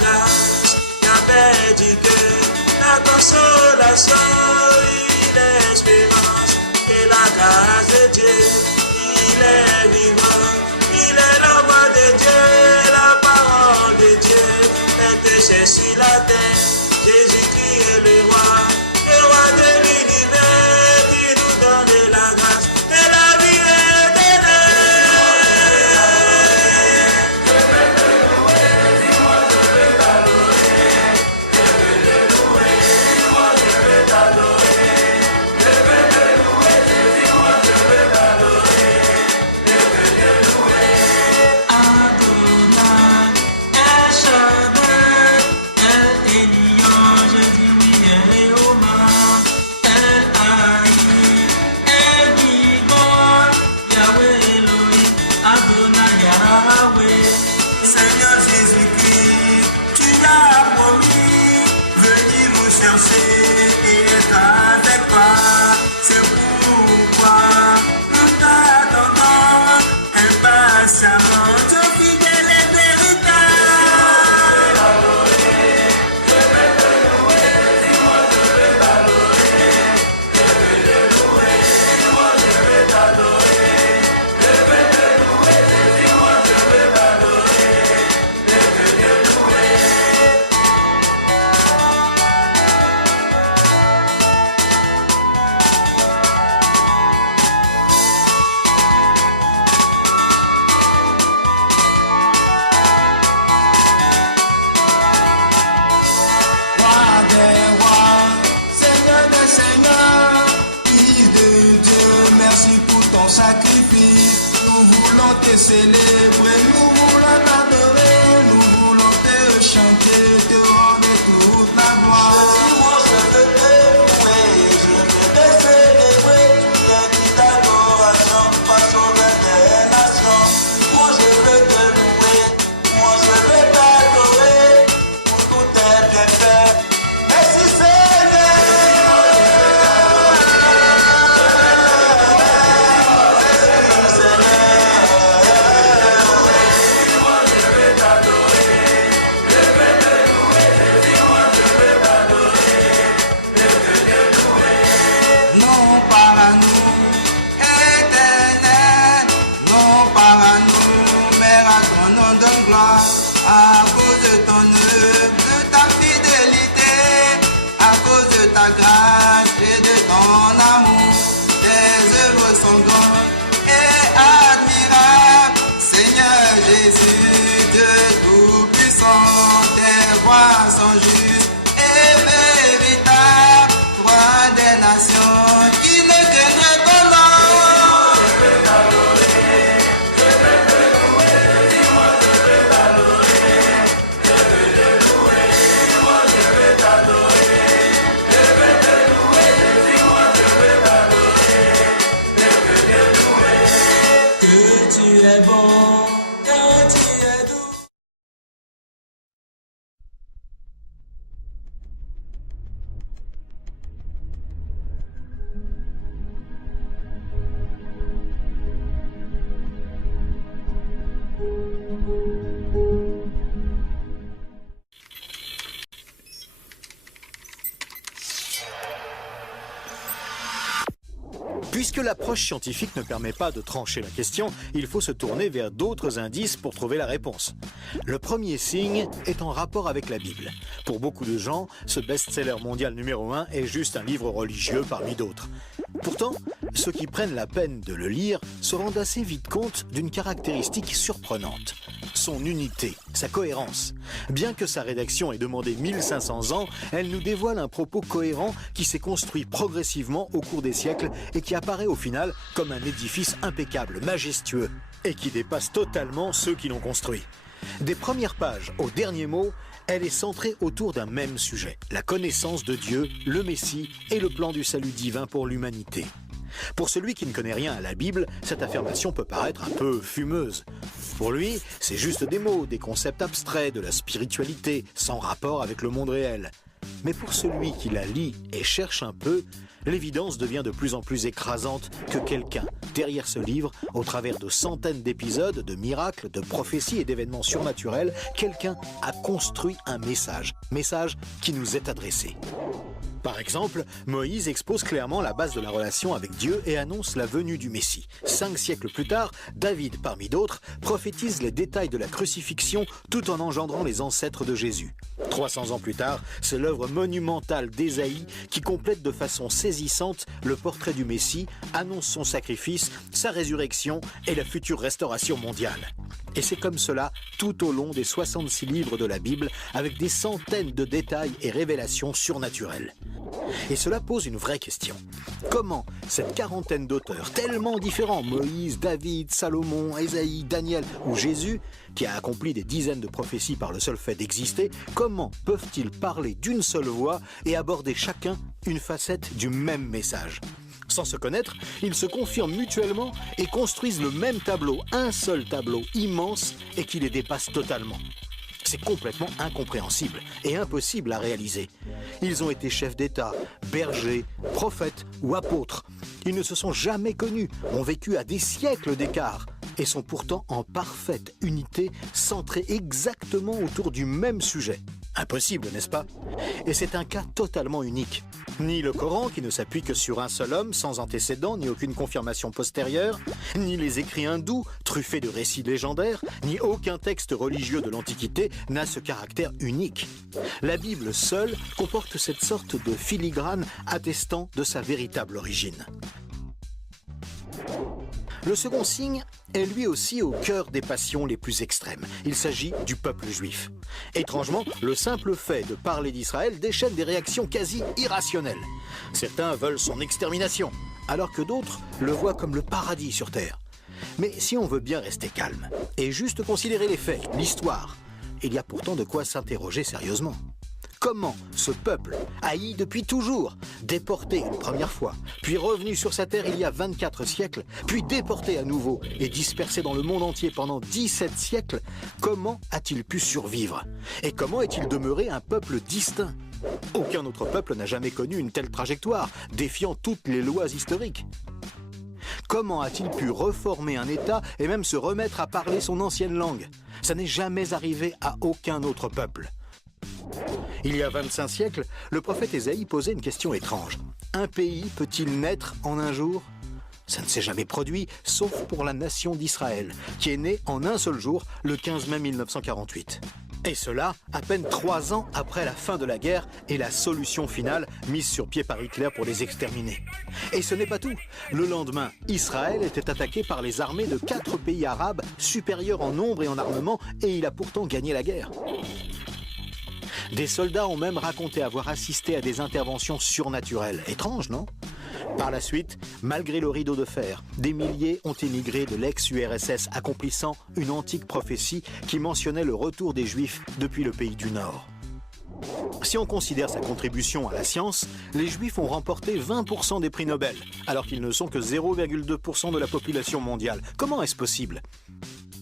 grâce, la paix du cœur, la consolation, l'espérance et la grâce de Dieu. Il est vivant, il est l'ombre de Dieu, la parole de Dieu, est péché sur la terre. Jésus-Christ est le roi de l'univers, qui nous donne la grâce et la vie célébrer, nous voulons t'adorer, nous voulons te chanter, te rendre toute la gloire. Moi je veux te louer, je veux te célébrer, tu es toute adoration, pas sauveur des nations. Moi je veux te louer, moi je veux t'adorer, pour tous tes bienfaits. Merci Seigneur. À cause de ton œuvre, de ta fidélité, à cause de ta grâce et de ton amour, tes œuvres sont grandes et admirables. Seigneur Jésus, Dieu tout-puissant, tes voies sont justes et véritables. Roi des nations, qui ne craindrait ton nom. Puisque l'approche scientifique ne permet pas de trancher la question, il faut se tourner vers d'autres indices pour trouver la réponse. Le premier signe est en rapport avec la Bible. Pour beaucoup de gens, ce best-seller mondial numéro 1 est juste un livre religieux parmi d'autres. Pourtant, ceux qui prennent la peine de le lire se rendent assez vite compte d'une caractéristique surprenante. Son unité, sa cohérence. Bien que sa rédaction ait demandé 1500 ans, elle nous dévoile un propos cohérent qui s'est construit progressivement au cours des siècles et qui apparaît au final comme un édifice impeccable, majestueux, et qui dépasse totalement ceux qui l'ont construit. Des premières pages aux derniers mots, elle est centrée autour d'un même sujet, la connaissance de Dieu, le Messie et le plan du salut divin pour l'humanité. Pour celui qui ne connaît rien à la Bible, cette affirmation peut paraître un peu fumeuse. Pour lui, c'est juste des mots, des concepts abstraits, de la spiritualité, sans rapport avec le monde réel. Mais pour celui qui la lit et cherche un peu, l'évidence devient de plus en plus écrasante que quelqu'un, derrière ce livre, au travers de centaines d'épisodes, de miracles, de prophéties et d'événements surnaturels, quelqu'un a construit un message qui nous est adressé. Par exemple, Moïse expose clairement la base de la relation avec Dieu et annonce la venue du Messie. 5 siècles plus tard, David, parmi d'autres, prophétise les détails de la crucifixion tout en engendrant les ancêtres de Jésus. 300 ans plus tard, c'est l'œuvre monumentale d'Ésaïe qui complète de façon saisissante le portrait du Messie, annonce son sacrifice, sa résurrection et la future restauration mondiale. Et c'est comme cela tout au long des 66 livres de la Bible, avec des centaines de détails et révélations surnaturelles. Et cela pose une vraie question. Comment cette quarantaine d'auteurs tellement différents, Moïse, David, Salomon, Ésaïe, Daniel ou Jésus, qui a accompli des dizaines de prophéties par le seul fait d'exister, comment peuvent-ils parler d'une seule voix et aborder chacun une facette du même message ? Sans se connaître, ils se confirment mutuellement et construisent le même tableau, un seul tableau immense et qui les dépasse totalement. C'est complètement incompréhensible et impossible à réaliser. Ils ont été chefs d'État, bergers, prophètes ou apôtres. Ils ne se sont jamais connus, ont vécu à des siècles d'écart et sont pourtant en parfaite unité, centrés exactement autour du même sujet. Impossible, n'est-ce pas ? Et c'est un cas totalement unique. Ni le Coran, qui ne s'appuie que sur un seul homme, sans antécédent, ni aucune confirmation postérieure, ni les écrits hindous, truffés de récits légendaires, ni aucun texte religieux de l'Antiquité n'a ce caractère unique. La Bible seule comporte cette sorte de filigrane attestant de sa véritable origine. Le second signe est lui aussi au cœur des passions les plus extrêmes. Il s'agit du peuple juif. Étrangement, le simple fait de parler d'Israël déchaîne des réactions quasi irrationnelles. Certains veulent son extermination, alors que d'autres le voient comme le paradis sur terre. Mais si on veut bien rester calme et juste considérer les faits, l'histoire, il y a pourtant de quoi s'interroger sérieusement. Comment ce peuple, haï depuis toujours, déporté une première fois, puis revenu sur sa terre il y a 24 siècles, puis déporté à nouveau et dispersé dans le monde entier pendant 17 siècles, comment a-t-il pu survivre? Et comment est-il demeuré un peuple distinct? Aucun autre peuple n'a jamais connu une telle trajectoire, défiant toutes les lois historiques. Comment a-t-il pu reformer un État et même se remettre à parler son ancienne langue? Ça n'est jamais arrivé à aucun autre peuple. Il y a 25 siècles, le prophète Ésaïe posait une question étrange. Un pays peut-il naître en un jour? Ça ne s'est jamais produit, sauf pour la nation d'Israël, qui est née en un seul jour, le 15 mai 1948. Et cela, à peine 3 ans après la fin de la guerre et la solution finale mise sur pied par Hitler pour les exterminer. Et ce n'est pas tout. Le lendemain, Israël était attaqué par les armées de 4 pays arabes supérieurs en nombre et en armement, et il a pourtant gagné la guerre. Des soldats ont même raconté avoir assisté à des interventions surnaturelles. Étrange, non? Par la suite, malgré le rideau de fer, des milliers ont émigré de l'ex-URSS, accomplissant une antique prophétie qui mentionnait le retour des Juifs depuis le pays du Nord. Si on considère sa contribution à la science, les Juifs ont remporté 20% des prix Nobel, alors qu'ils ne sont que 0,2% de la population mondiale. Comment est-ce possible?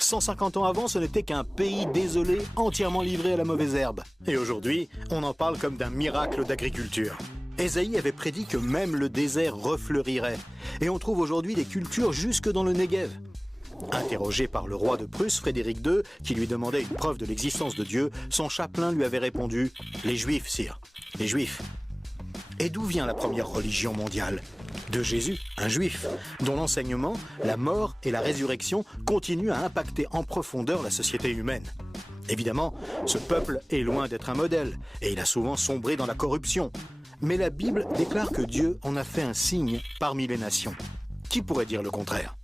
150 ans avant, ce n'était qu'un pays désolé, entièrement livré à la mauvaise herbe. Et aujourd'hui, on en parle comme d'un miracle d'agriculture. Ésaïe avait prédit que même le désert refleurirait. Et on trouve aujourd'hui des cultures jusque dans le Negev. Interrogé par le roi de Prusse, Frédéric II, qui lui demandait une preuve de l'existence de Dieu, son chapelain lui avait répondu « Les Juifs, sire, les Juifs ». Et d'où vient la première religion mondiale? De Jésus, un juif, dont l'enseignement, la mort et la résurrection continuent à impacter en profondeur la société humaine. Évidemment, ce peuple est loin d'être un modèle, et il a souvent sombré dans la corruption. Mais la Bible déclare que Dieu en a fait un signe parmi les nations. Qui pourrait dire le contraire?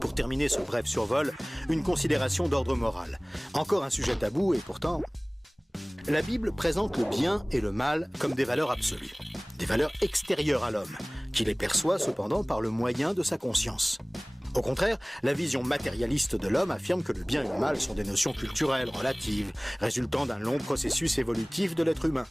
Pour terminer ce bref survol, une considération d'ordre moral. Encore un sujet tabou et pourtant... La Bible présente le bien et le mal comme des valeurs absolues, des valeurs extérieures à l'homme, qui les perçoit cependant par le moyen de sa conscience. Au contraire, la vision matérialiste de l'homme affirme que le bien et le mal sont des notions culturelles, relatives, résultant d'un long processus évolutif de l'être humain.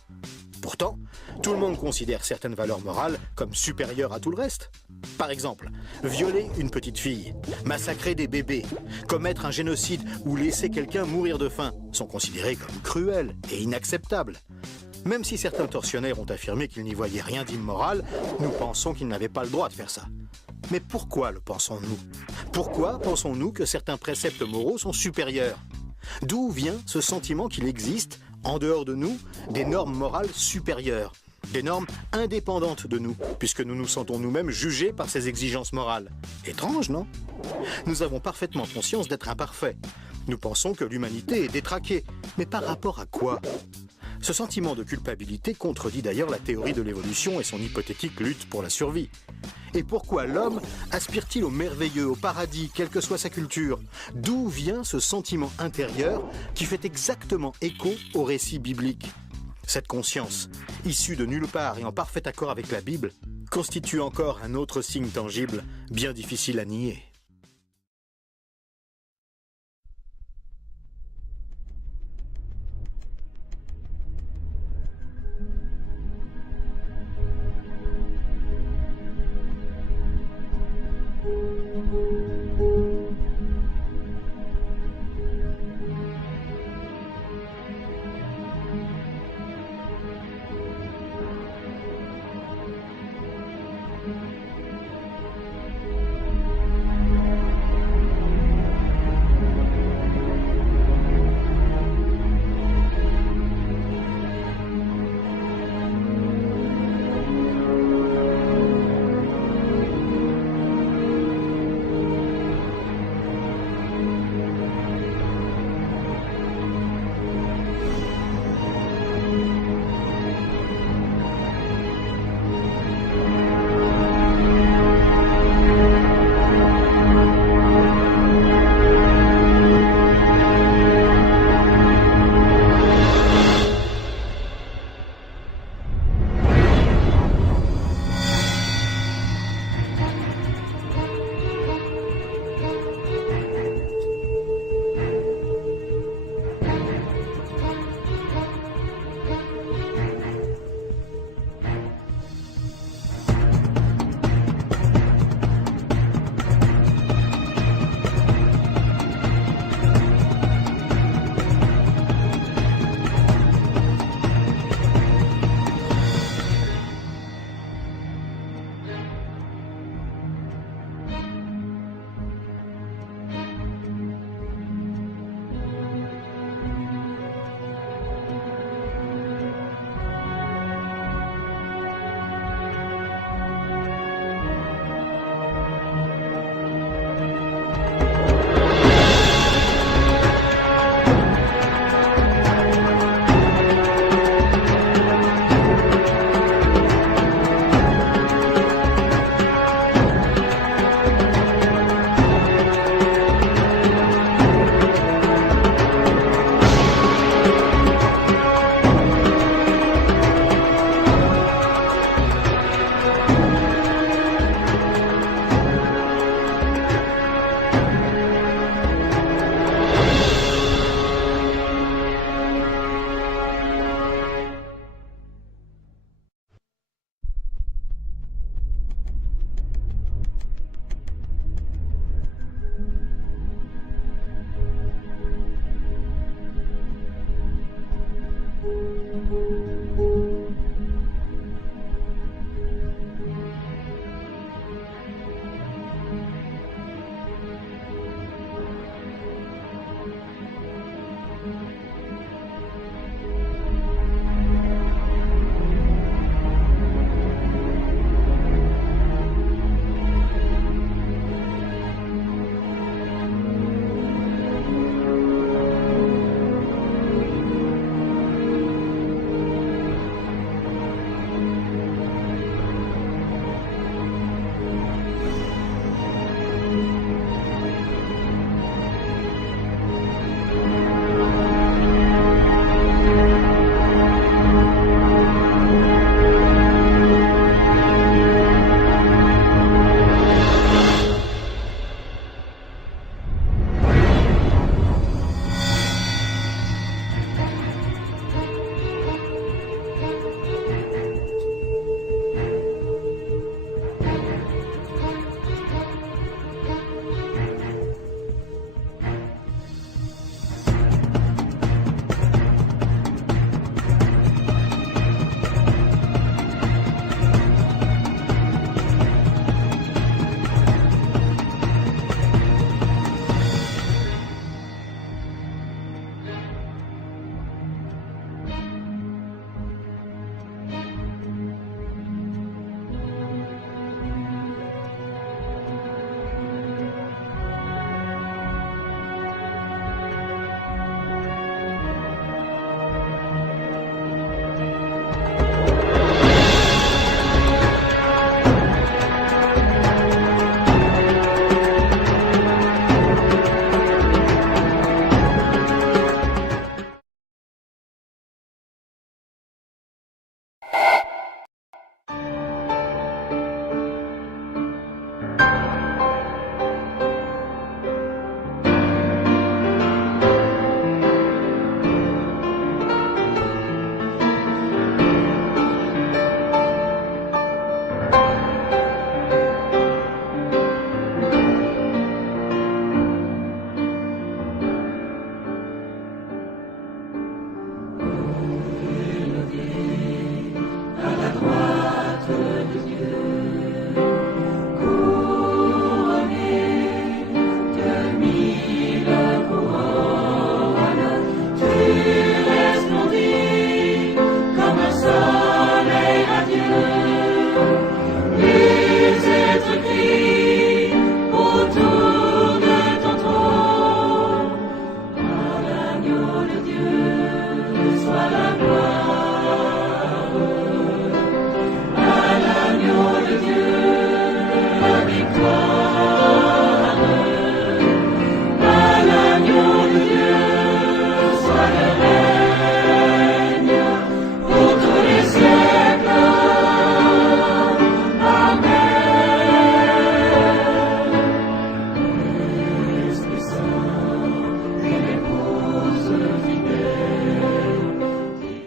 Pourtant, tout le monde considère certaines valeurs morales comme supérieures à tout le reste. Par exemple, violer une petite fille, massacrer des bébés, commettre un génocide ou laisser quelqu'un mourir de faim sont considérés comme cruels et inacceptables. Même si certains tortionnaires ont affirmé qu'ils n'y voyaient rien d'immoral, nous pensons qu'ils n'avaient pas le droit de faire ça. Mais pourquoi le pensons-nous? Pourquoi pensons-nous que certains préceptes moraux sont supérieurs? D'où vient ce sentiment qu'il existe, en dehors de nous, des normes morales supérieures, des normes indépendantes de nous, puisque nous nous sentons nous-mêmes jugés par ces exigences morales? Étrange, non? Nous avons parfaitement conscience d'être imparfaits. Nous pensons que l'humanité est détraquée, mais par rapport à quoi? Ce sentiment de culpabilité contredit d'ailleurs la théorie de l'évolution et son hypothétique lutte pour la survie. Et pourquoi l'homme aspire-t-il au merveilleux, au paradis, quelle que soit sa culture? D'où vient ce sentiment intérieur qui fait exactement écho au récit biblique? Cette conscience, issue de nulle part et en parfait accord avec la Bible, constitue encore un autre signe tangible, bien difficile à nier.